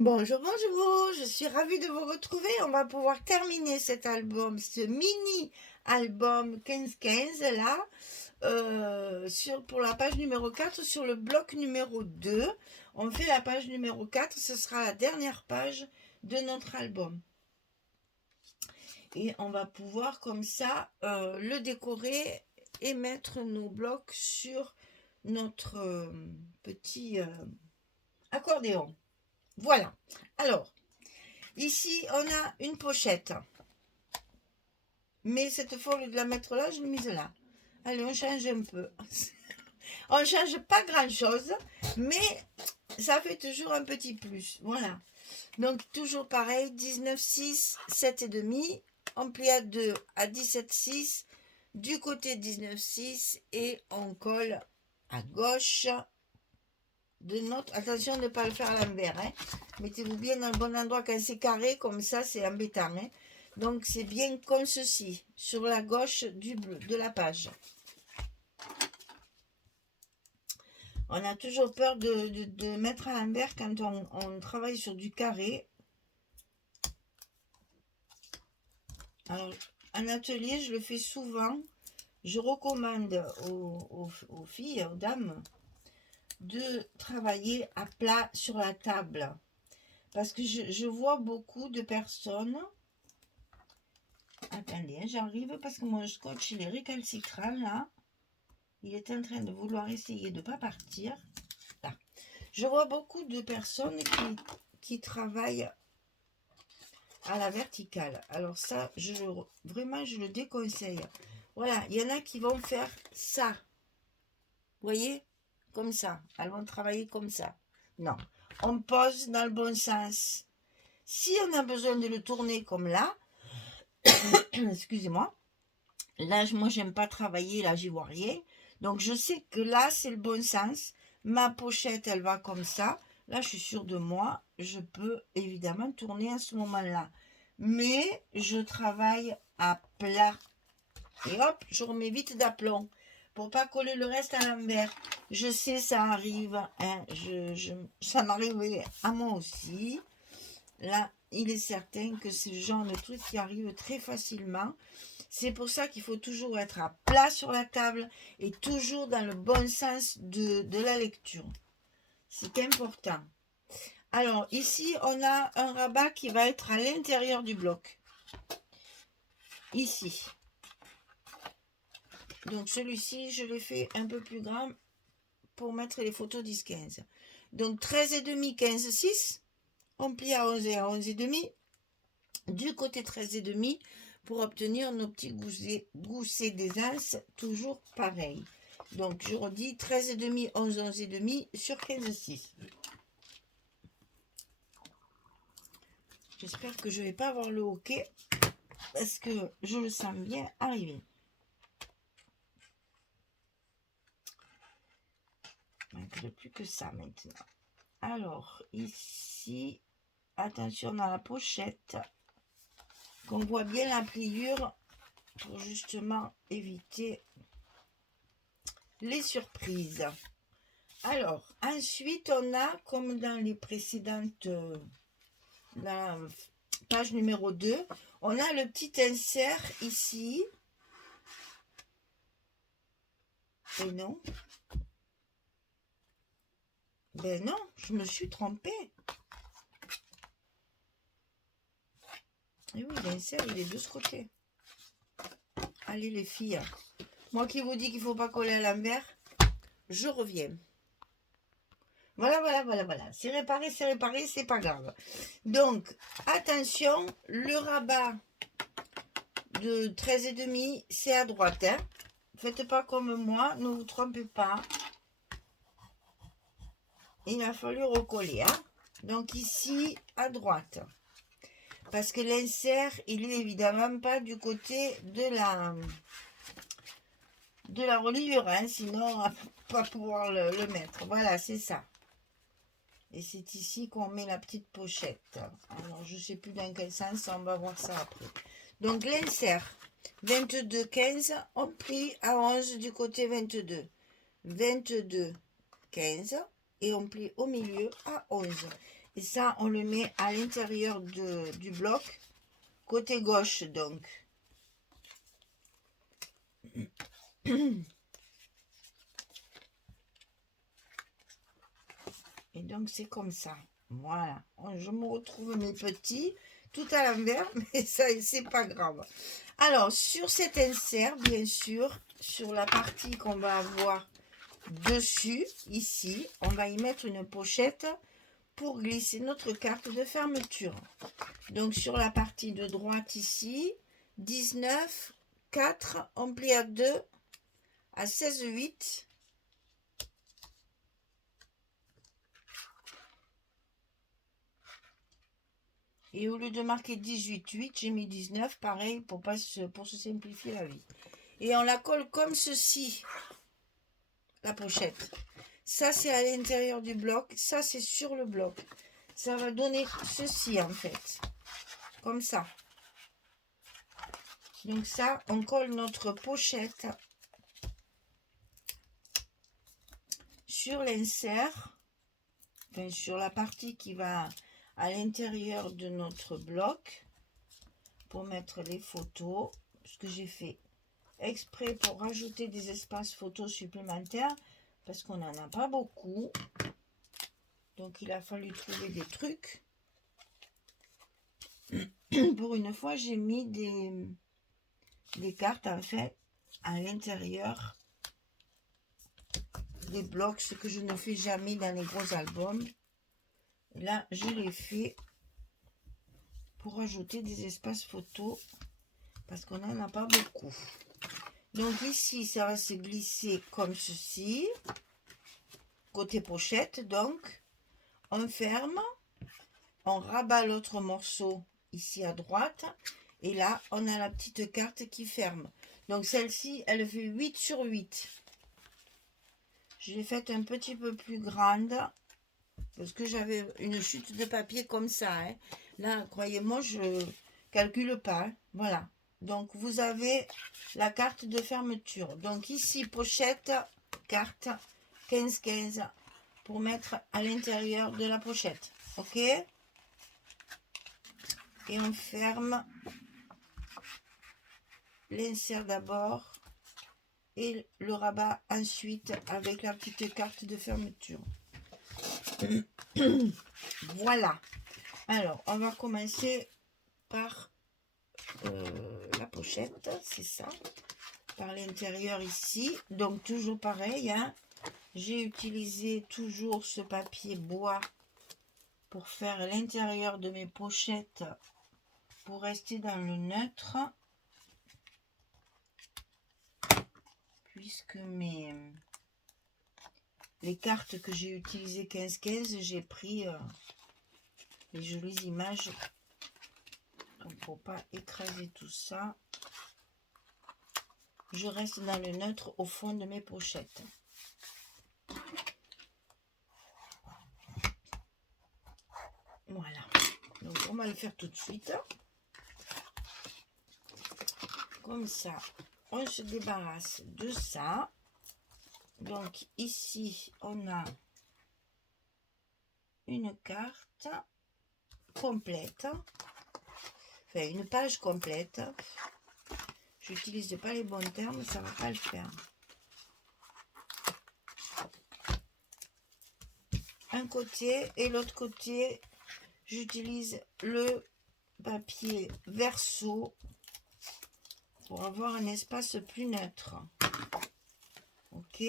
Bonjour, bonjour, je suis ravie de vous retrouver. On va pouvoir terminer cet album, ce mini-album 15-15 là, pour la page numéro 4, sur le bloc numéro 2. On fait la page numéro 4, ce sera la dernière page de notre album. Et on va pouvoir comme ça le décorer et mettre nos blocs sur notre petit accordéon. Voilà. Alors, ici, on a une pochette. Mais cette fois, au lieu de la mettre là, je l'ai mise là. Allez, on change un peu. On ne change pas grand-chose, mais ça fait toujours un petit plus. Voilà. Donc, toujours pareil, 19,6, 7,5. On plie à 2 à 17,6. Du côté 19,6 et on colle à gauche de notre... Attention de ne pas le faire à l'envers. Hein. Mettez-vous bien dans le bon endroit. Quand c'est carré, comme ça, c'est embêtant. Hein. Donc, c'est bien comme ceci, sur la gauche du bleu, de la page. On a toujours peur de mettre à l'envers quand on travaille sur du carré. Alors, en atelier, je le fais souvent. Je recommande aux filles, aux dames, de travailler à plat sur la table. Parce que je vois beaucoup de personnes... Attendez, hein, j'arrive parce que mon scotch, il est récalcitrant, là. Il est en train de vouloir essayer de ne pas partir. Là. Je vois beaucoup de personnes qui travaillent à la verticale. Alors ça, vraiment, je le déconseille. Voilà, il y en a qui vont faire ça. Vous voyez? Comme ça. Elles vont travailler comme ça. Non. On pose dans le bon sens. Si on a besoin de le tourner comme là, excusez-moi, là, moi, j'aime pas travailler, là, j'y vois rien. Donc, je sais que là, c'est le bon sens. Ma pochette, elle va comme ça. Là, je suis sûre de moi. Je peux évidemment tourner à ce moment-là. Mais je travaille à plat. Et hop, je remets vite d'aplomb pour pas coller le reste à l'envers. Je sais, ça arrive. Hein, ça m'arrive à moi aussi. Là, il est certain que c'est le genre de truc qui arrive très facilement. C'est pour ça qu'il faut toujours être à plat sur la table et toujours dans le bon sens de la lecture. C'est important. Alors, ici, on a un rabat qui va être à l'intérieur du bloc. Ici. Donc, celui-ci, je l'ai fait un peu plus grand pour mettre les photos 10-15. Donc, 13,5, 15,6. On plie à 11 et à 11,5. Du côté 13,5 pour obtenir nos petits goussets d'aisance, toujours pareil. Donc, je redis 13,5, 11, 11,5 sur 15,6. J'espère que je ne vais pas avoir le hoquet parce que je le sens bien arriver. Il ne manque plus que ça maintenant. Alors, ici, attention dans la pochette, qu'on voit bien la pliure pour justement éviter les surprises. Alors, ensuite, on a, comme dans les précédentes, la page numéro 2, on a le petit insert ici. Et non. Ben non, je me suis trompée. Et oui, l'insert, il est de ce côté. Allez les filles, moi qui vous dis qu'il ne faut pas coller à l'envers, je reviens. Voilà. C'est réparé, c'est pas grave. Donc, attention, le rabat de 13,5, c'est à droite. Hein. Faites pas comme moi, ne vous trompez pas. Il a fallu recoller. Hein. Donc ici, à droite. Parce que l'insert, il est évidemment pas du côté de la reliure. Hein, sinon, on va pas pouvoir le mettre. Voilà, c'est ça. Et c'est ici qu'on met la petite pochette. Alors, je ne sais plus dans quel sens, on va voir ça après. Donc, l'insert, 22, 15, on plie à 11 du côté 22. 22, 15, et on plie au milieu à 11. Et ça, on le met à l'intérieur du bloc, côté gauche donc. Et donc, c'est comme ça. Voilà. Je me retrouve mes petits, tout à l'envers, mais ça, c'est pas grave. Alors, sur cet insert, bien sûr, sur la partie qu'on va avoir dessus, ici, on va y mettre une pochette pour glisser notre carte de fermeture. Donc, sur la partie de droite ici, 19, 4, on plie à 2, à 16, 8. Et au lieu de marquer 18, 8, j'ai mis 19, pareil, pour se simplifier la vie. Et on la colle comme ceci, la pochette. Ça, c'est à l'intérieur du bloc. Ça, c'est sur le bloc. Ça va donner ceci, en fait. Comme ça. Donc ça, on colle notre pochette sur l'insert. Enfin, sur la partie qui va à l'intérieur de notre bloc. Pour mettre les photos. Ce que j'ai fait exprès pour rajouter des espaces photos supplémentaires. Parce qu'on n'en a pas beaucoup. Donc, il a fallu trouver des trucs. Pour une fois, j'ai mis des cartes, en fait, à l'intérieur des blocs. Ce que je ne fais jamais dans les gros albums. Et là, je l'ai fait pour rajouter des espaces photos. Parce qu'on n'en a pas beaucoup. Donc, ici, ça va se glisser comme ceci. Côté pochette, donc, on ferme, on rabat l'autre morceau ici à droite, et là, on a la petite carte qui ferme. Donc, celle-ci, elle fait 8 sur 8. Je l'ai faite un petit peu plus grande, parce que j'avais une chute de papier comme ça. Hein. Là, croyez-moi, je calcule pas. Hein. Voilà. Donc, vous avez la carte de fermeture. Donc, ici, pochette, carte, 15-15 pour mettre à l'intérieur de la pochette. Ok? Et on ferme l'insert d'abord et le rabat ensuite avec la petite carte de fermeture. Voilà. Alors, on va commencer par la pochette, c'est ça. Par l'intérieur ici. Donc, toujours pareil, hein. J'ai utilisé toujours ce papier bois pour faire l'intérieur de mes pochettes pour rester dans le neutre. Puisque les cartes que j'ai utilisées 15-15, j'ai pris les jolies images. Donc, pour pas écraser tout ça, je reste dans le neutre au fond de mes pochettes. Voilà. Donc, on va le faire tout de suite. Comme ça, on se débarrasse de ça. Donc, ici, on a une carte complète. Enfin, une page complète. J'utilise pas les bons termes, ça va pas le faire. Un côté et l'autre côté, j'utilise le papier verso pour avoir un espace plus neutre. Ok.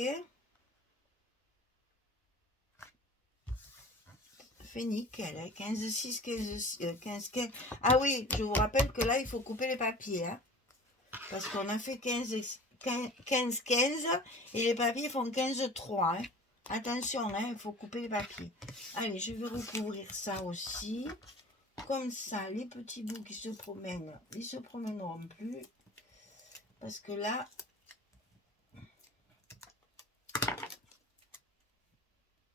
Fait nickel, hein. 15, 6, 15, 15, 15. Ah oui, je vous rappelle que là, il faut couper les papiers. Hein, parce qu'on a fait 15, 15, 15 et les papiers font 15, 3. Hein. Attention, hein, il faut couper les papiers. Allez, je vais recouvrir ça aussi. Comme ça, les petits bouts qui se promènent, ils se promèneront plus. Parce que là,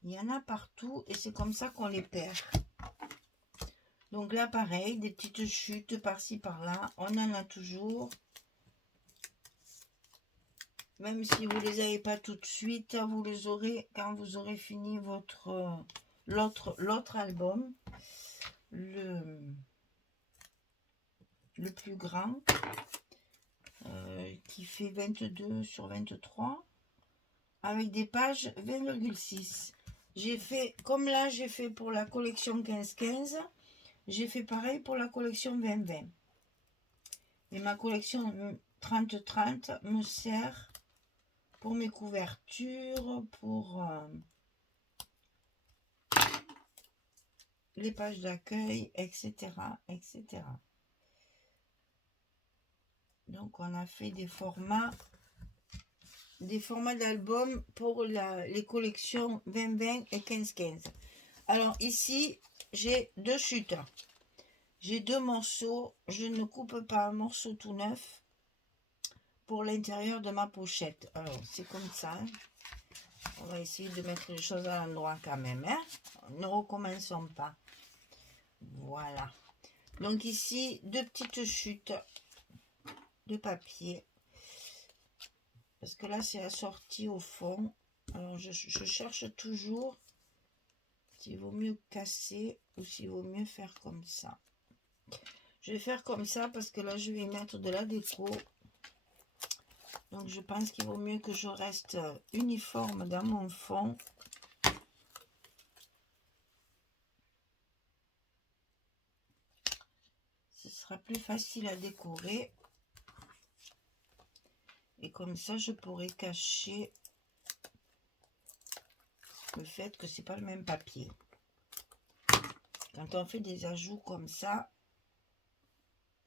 il y en a partout et c'est comme ça qu'on les perd. Donc là, pareil, des petites chutes par-ci, par-là. On en a toujours. Même si vous ne les avez pas tout de suite, vous les aurez quand vous aurez fini l'autre album, le plus grand, qui fait 22 sur 23, avec des pages 20,6. J'ai fait, comme là j'ai fait pour la collection 15-15, j'ai fait pareil pour la collection 20-20. Et ma collection 30-30 me sert pour mes couvertures, pour les pages d'accueil, etc., etc. Donc on a fait des formats d'albums pour les collections 20-20 et 15-15. Alors ici, j'ai deux chutes. J'ai deux morceaux. Je ne coupe pas un morceau tout neuf pour l'intérieur de ma pochette. Alors, c'est comme ça. Hein. On va essayer de mettre les choses à l'endroit quand même. Hein. Ne recommençons pas. Voilà. Donc ici, deux petites chutes de papier. Parce que là, c'est assorti au fond. Alors, je cherche toujours s'il vaut mieux casser ou s'il vaut mieux faire comme ça. Je vais faire comme ça parce que là, je vais mettre de la déco. Donc, je pense qu'il vaut mieux que je reste uniforme dans mon fond. Ce sera plus facile à décorer. Et comme ça, je pourrai cacher le fait que c'est pas le même papier. Quand on fait des ajouts comme ça,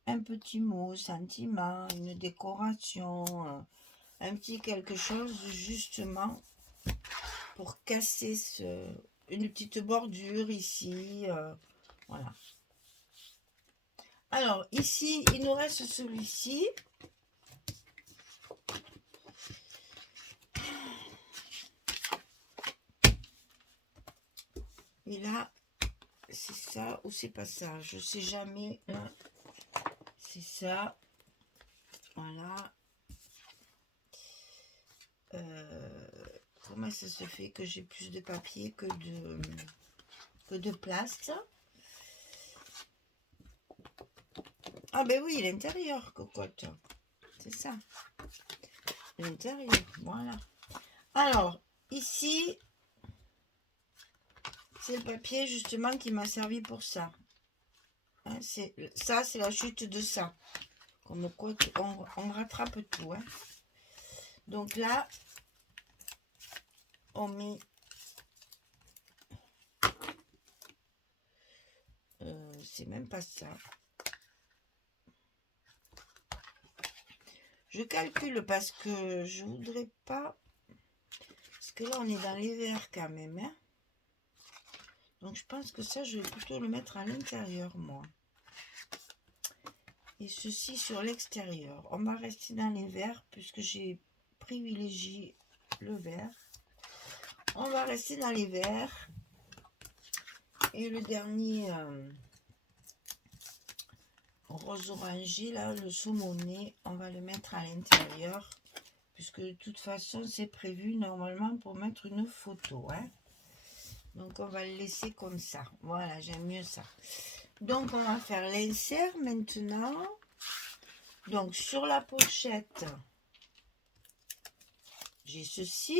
un petit mot, sentiment, une décoration, un petit quelque chose justement pour casser une petite bordure ici. Voilà. Alors ici, il nous reste celui-ci. Et là, c'est ça ou c'est pas ça. Je sais jamais. C'est ça. Voilà. Comment ça se fait que j'ai plus de papier que de place? Ah ben oui, l'intérieur, cocotte. C'est ça. L'intérieur, voilà. Alors, ici, c'est le papier justement qui m'a servi pour ça. Hein, ça, c'est la chute de ça. Comme quoi, on rattrape tout. Hein. Donc là, on met... c'est même pas ça. Je calcule parce que je voudrais pas... Parce que là, on est dans les verts quand même. Hein. Donc, je pense que ça, je vais plutôt le mettre à l'intérieur, moi. Et ceci sur l'extérieur. On va rester dans les verts puisque j'ai privilégié le vert. On va rester dans les verts. Et le dernier rose orangé, là, le saumoné, on va le mettre à l'intérieur. Puisque de toute façon, c'est prévu normalement pour mettre une photo. Hein. Donc, on va le laisser comme ça. Voilà, j'aime mieux ça. Donc, on va faire l'insert maintenant. Donc, sur la pochette, j'ai ceci.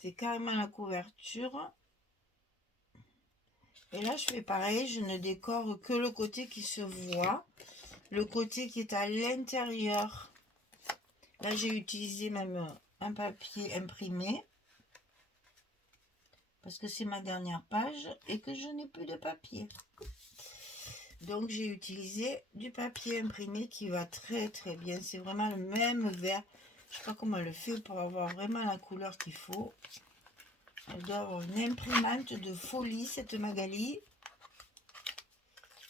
C'est carrément la couverture. Et là, je fais pareil. Je ne décore que le côté qui se voit. Le côté qui est à l'intérieur. Là, j'ai utilisé même un papier imprimé. Parce que c'est ma dernière page et que je n'ai plus de papier. Donc, j'ai utilisé du papier imprimé qui va très très bien. C'est vraiment le même vert. Je ne sais pas comment elle le fait pour avoir vraiment la couleur qu'il faut. Elle doit avoir une imprimante de folie, cette Magali.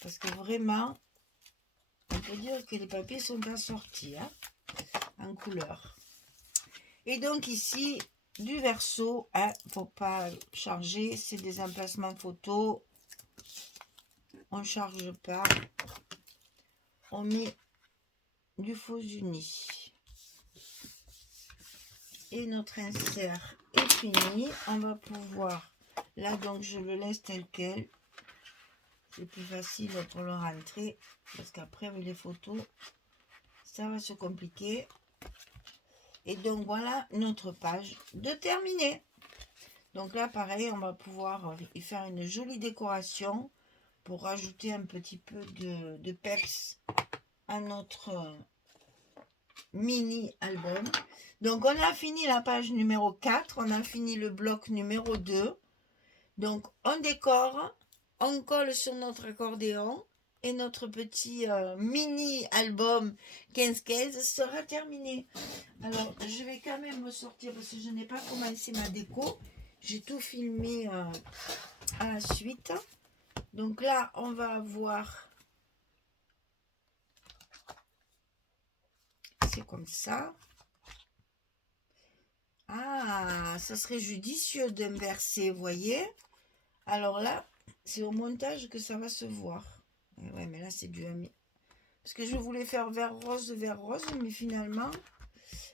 Parce que vraiment, on peut dire que les papiers sont assortis hein, en couleur. Et donc ici, du verso, hein, faut pas charger, c'est des emplacements photos. On ne charge pas. on met du faux uni. Et notre insert est fini. On va pouvoir, là donc je le laisse tel quel. C'est plus facile pour le rentrer, parce qu'après avec les photos, ça va se compliquer. Et donc voilà notre page de terminée. Donc là pareil, on va pouvoir y faire une jolie décoration pour rajouter un petit peu de peps à notre mini album. Donc on a fini la page numéro 4, on a fini le bloc numéro 2. Donc on décore, on colle sur notre accordéon et notre petit mini album 15-15 sera terminé. Alors je vais quand même me sortir parce que je n'ai pas commencé ma déco. J'ai tout filmé à la suite. Donc là on va avoir, c'est comme ça. Ah, ça serait judicieux d'inverser, vous voyez. Alors là, c'est au montage que ça va se voir. Et ouais, mais là, c'est du ami. Parce que je voulais faire vert rose, mais finalement,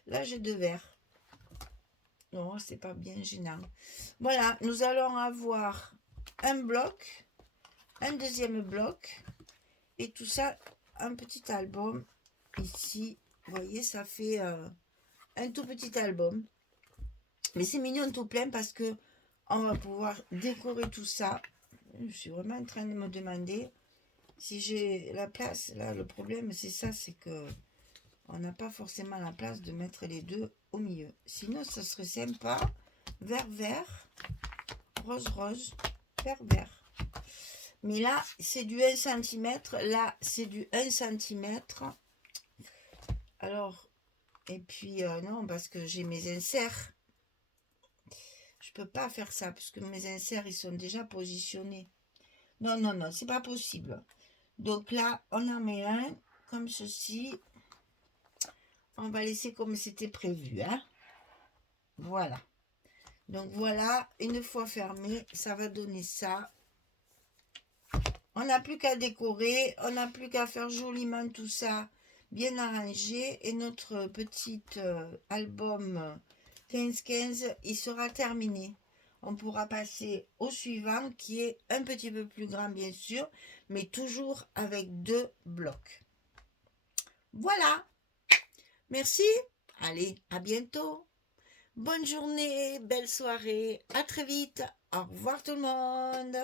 là, j'ai deux verts. Non, c'est pas bien gênant. Voilà, nous allons avoir un bloc, un deuxième bloc, et tout ça, un petit album. Ici, vous voyez, ça fait un tout petit album. Mais c'est mignon tout plein parce que on va pouvoir décorer tout ça. Je suis vraiment en train de me demander si j'ai la place. Là, le problème, c'est ça, c'est que on n'a pas forcément la place de mettre les deux au milieu. Sinon, ça serait sympa. Vert, vert, rose, rose, vert, vert. Mais là, c'est du 1 cm. Là, c'est du 1 cm. Alors, et puis, non, parce que j'ai mes inserts. Je peux pas faire ça parce que mes inserts ils sont déjà positionnés. Non, non, non, c'est pas possible. Donc là, on en met un comme ceci. On va laisser comme c'était prévu. Hein. Voilà. Donc voilà, une fois fermé, ça va donner ça. On n'a plus qu'à décorer, on n'a plus qu'à faire joliment tout ça bien arrangé. Et notre petit album 15-15, il sera terminé. On pourra passer au suivant qui est un petit peu plus grand bien sûr, mais toujours avec deux blocs. Voilà. Merci. Allez, à bientôt. Bonne journée, belle soirée. À très vite. Au revoir tout le monde.